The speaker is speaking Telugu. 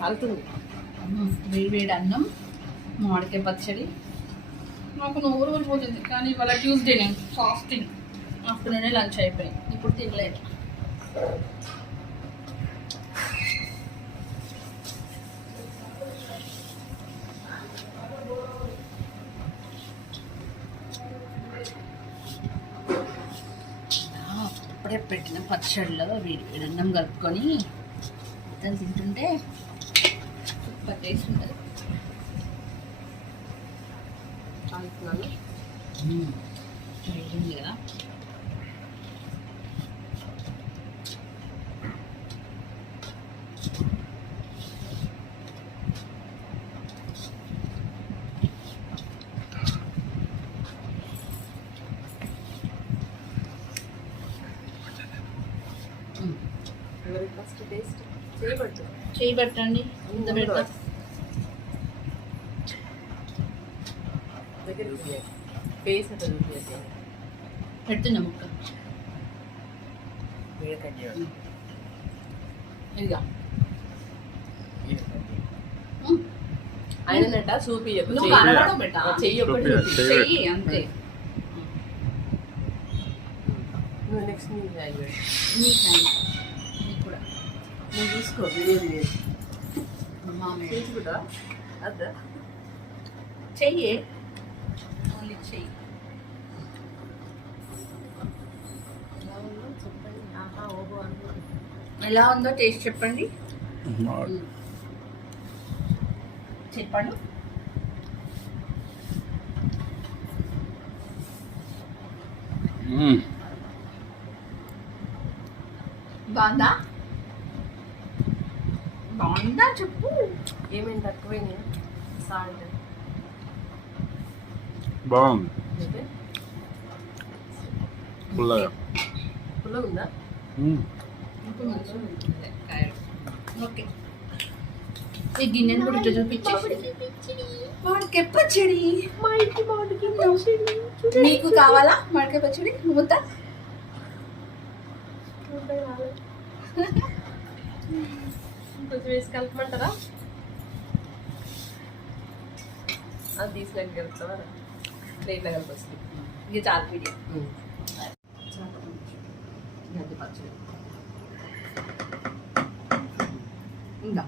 కాలుతుంది. వేడి వేడి అన్నం, మామిడికాయ పచ్చడి. నాకు నోరు ఊరిపోతుంది, కానీ ఇవాళ ట్యూస్డే నేను ఫాస్టింగ్. ఆఫ్టర్నూనే లంచ్ అయిపోయింది, ఇప్పుడు తినలేదు. ఇప్పుడే పెట్టిన పచ్చడిలో వేడి అన్నం కలుపుకొని దాన్ని తింటుంటే సూపర్ టేస్ట్ ఉంటుంది. కాలుతున్నాను వేడింది కదా. ఫస్ట్ టేస్ట్ చేయి పెట్టండి, ఇంత పెడతా. ఫేస్ అట్లా చూపించండి. పెడుతున్నా ముక్క ఇదిగా. ఆయనట చూపి నువ్వు కనబడవు బెట్ట, చెయ్యి ఒకటి చెయ్యి అంతే. నువ్వు నెక్స్ట్ నీ హ్యాండ్ నీకు కూడా నువ్వు చూసుకో వీడియో మామయ్య తీసుకుంటా అద్దా చెయ్యి, ఓన్లీ చెయ్యి. ఎలా ఉందో టేస్ట్ చెప్పండి. చెప్పండి. బాగుందా? బాగుందా చెప్పు. ఏమేమి తక్కువైనాయి? సాల్ట్ బాగుంది. పుల్లగా ఉందా? ఓకే, ఈ గిన్నెను కూడా ఇట్లా చూపించేసి. మామిడికాయ పచ్చడి, మా ఇంటి మామిడికాయ పచ్చడి. నీకు కావాలా మామిడికాయ పచ్చడి? ముద్ద కొంచెం వేసి కలపమంటారా? అది తీసినాక కలుపుతావా? ప్లేట్లో కలిపి వస్తుంది. ఇది చాలా వీడియో. గడ్డి పచ్చడి ఇంకా